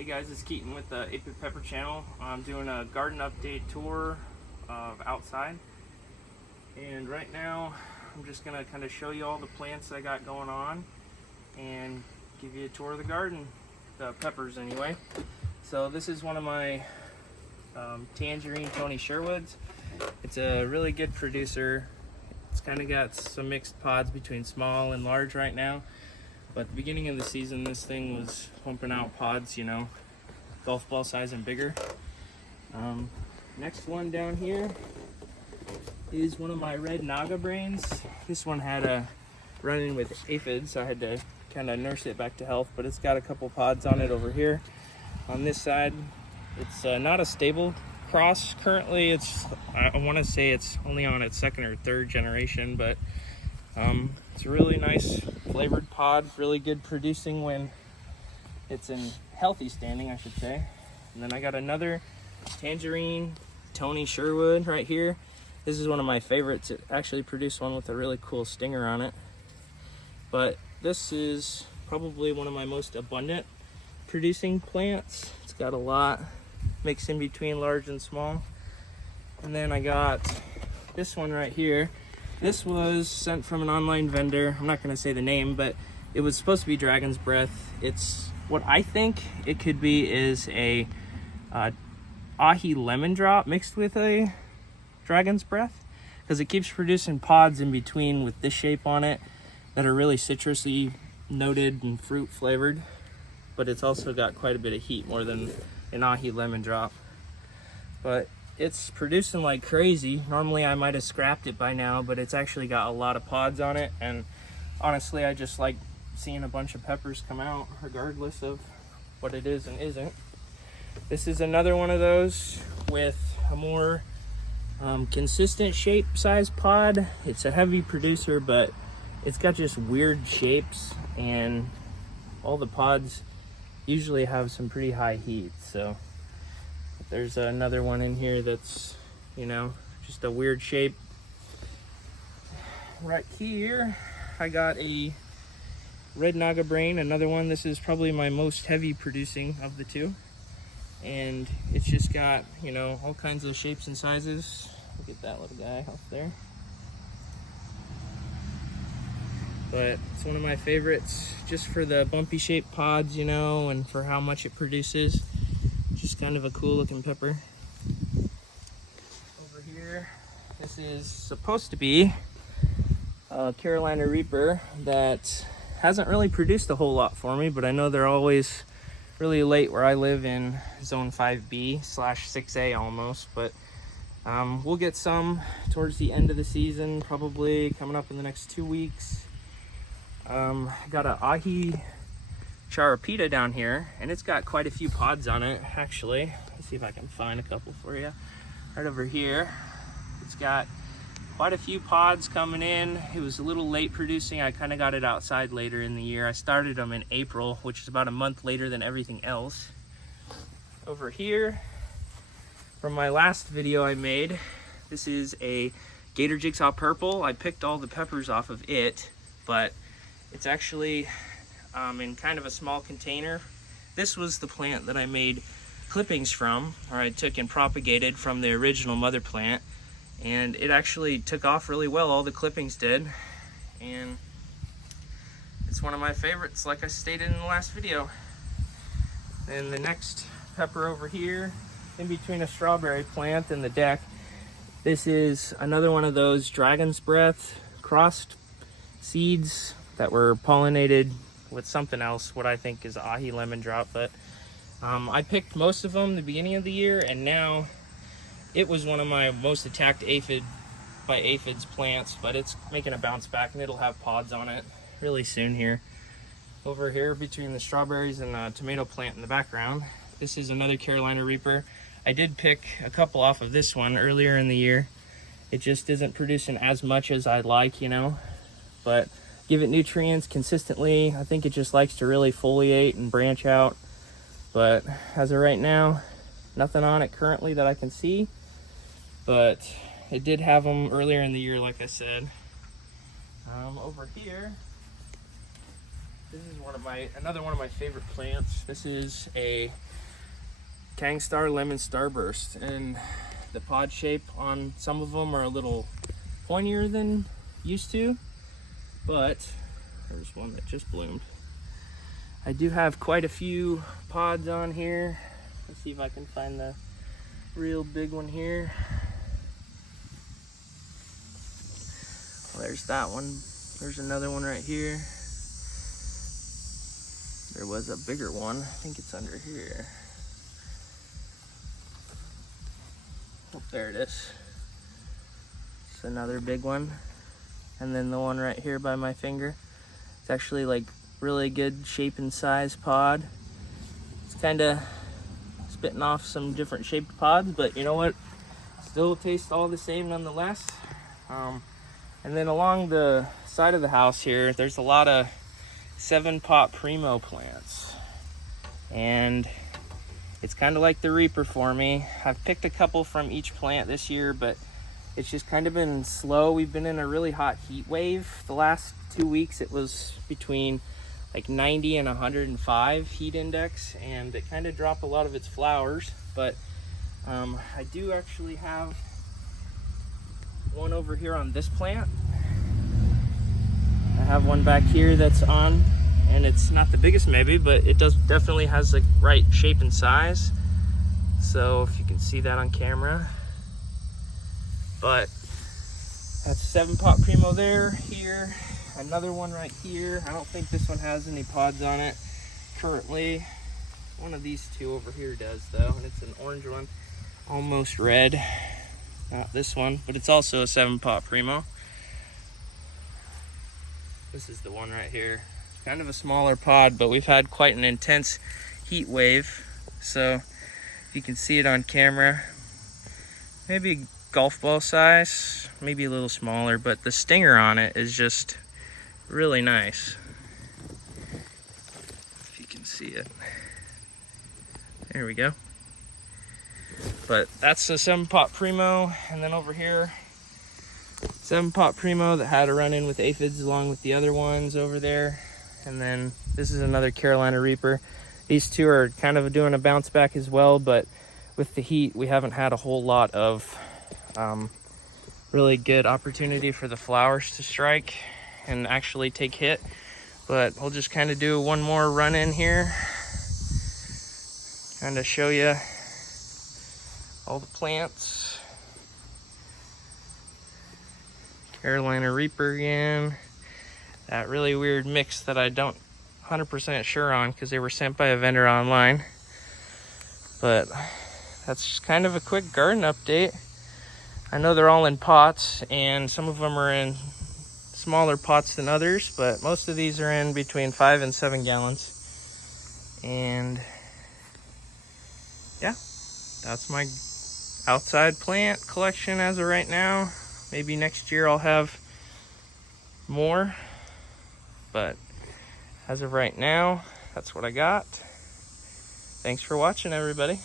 Hey guys, it's Keaton with the 8-Bit Pepper channel. I'm doing a garden update tour of outside, and right now I'm just gonna kind of show you all the plants I got going on and give you a tour of the garden, the peppers anyway. So this is one of my tangerine Tony Sherwoods. It's a really good producer. It's kind of got some mixed pods between small and large right now. But at the beginning of the season, this thing was pumping out pods, you know, golf ball size and bigger. Next one down here is one of my red naga brains. This one had a run-in with aphids, so I had to kind of nurse it back to health, but it's got a couple pods on it over here. On this side, it's not a stable cross currently. I want to say it's only on its second or third generation, but it's a really nice flavored pod, really good producing when it's in healthy standing, I should say. And then I got another tangerine Tony Sherwood right here. This is one of my favorites. It actually produced one with a really cool stinger on it. But this is probably one of my most abundant producing plants. It's got a lot mixed in between large and small. And then I got this one right here. This was sent from an online vendor. I'm not going to say the name, but it was supposed to be Dragon's Breath. It's what I think it could be is a ahi lemon drop mixed with a Dragon's Breath, because it keeps producing pods in between with this shape on it that are really citrusy noted and fruit flavored, but it's also got quite a bit of heat, more than an ahi lemon drop. But it's producing like crazy. Normally I might have scrapped it by now, but it's actually got a lot of pods on it, and honestly I just like seeing a bunch of peppers come out regardless of what it is and isn't. This is another one of those with a more consistent shape size pod. It's a heavy producer, but it's got just weird shapes, and all the pods usually have some pretty high heat. So there's another one in here that's, you know, just a weird shape. Right here I got a red naga brain, another one. This is probably my most heavy producing of the two, and it's just got, you know, all kinds of shapes and sizes. Look at that little guy off there. But it's one of my favorites just for the bumpy shaped pods, you know, and for how much it produces. Just kind of a cool looking pepper. Over here, this is supposed to be a Carolina Reaper that hasn't really produced a whole lot for me, but I know they're always really late where I live in zone 5B/6A almost. But we'll get some towards the end of the season, probably coming up in the next 2 weeks. Got an ahi charapita down here, and it's got quite a few pods on it actually. Let's see if I can find a couple for you. Right over here, it's got quite a few pods coming in. It was a little late producing. I kind of got it outside later in the year. I started them in April, which is about a month later than everything else. Over here, from my last video I made, this is a Gator Jigsaw Purple. I picked all the peppers off of it, but it's actually in kind of a small container. This was the plant that I made clippings from, or I took and propagated from the original mother plant, and it actually took off really well. All the clippings did, and it's one of my favorites, like I stated in the last video. Then the next pepper over here, in between a strawberry plant and the deck, this is another one of those Dragon's Breath crossed seeds that were pollinated with something else, what I think is ahi lemon drop. But I picked most of them the beginning of the year, and now it was one of my most attacked by aphids plants, but it's making a bounce back, and it'll have pods on it really soon here. Over here between the strawberries and the tomato plant in the background, this is another Carolina Reaper. I did pick a couple off of this one earlier in the year. It just isn't producing as much as I'd like, you know, but give it nutrients consistently. I think it just likes to really foliate and branch out. But as of right now, nothing on it currently that I can see, but it did have them earlier in the year, like I said. Over here, This is another one of my favorite plants. This is a Kstar lemon starburst, and the pod shape on some of them are a little pointier than used to, but there's one that just bloomed. I do have quite a few pods on here. Let's see if I can find the real big one here. Well, there's that one. There's another one right here. There was a bigger one. I think it's under here. Oh, there it is. It's another big one. And then the one right here by my finger. It's actually like really good shape and size pod. It's kind of spitting off some different shaped pods, but you know what? Still tastes all the same nonetheless. And then along the side of the house here, there's a lot of 7-pot primo plants. And it's kind of like the Reaper for me. I've picked a couple from each plant this year, but it's just kind of been slow. We've been in a really hot heat wave. The last 2 weeks, it was between like 90 and 105 heat index, and it kind of dropped a lot of its flowers. But I do actually have one over here on this plant. I have one back here that's on, and it's not the biggest maybe, but it definitely has the right shape and size. So if you can see that on camera. But that's a 7-pot primo there, here. Another one right here. I don't think this one has any pods on it currently. One of these two over here does though, and it's an orange one, almost red. Not this one, but it's also a 7-pot primo. This is the one right here. It's kind of a smaller pod, but we've had quite an intense heat wave. So if you can see it on camera, maybe golf ball size, maybe a little smaller, but the stinger on it is just really nice. If you can see it. There we go. But that's a 7-pot primo, and then over here, 7-pot primo that had a run-in with aphids along with the other ones over there. And then this is another Carolina Reaper. These two are kind of doing a bounce back as well, but with the heat, we haven't had a whole lot of really good opportunity for the flowers to strike and actually take hit. But we'll just kind of do one more run in here, kind of show you all the plants. Carolina Reaper again. That really weird mix that I don't 100% sure on because they were sent by a vendor online. But that's just kind of a quick garden update. I know they're all in pots, and some of them are in smaller pots than others, but most of these are in between 5 and 7 gallons. And yeah, that's my outside plant collection as of right now. Maybe next year I'll have more, but as of right now, that's what I got. Thanks for watching, everybody.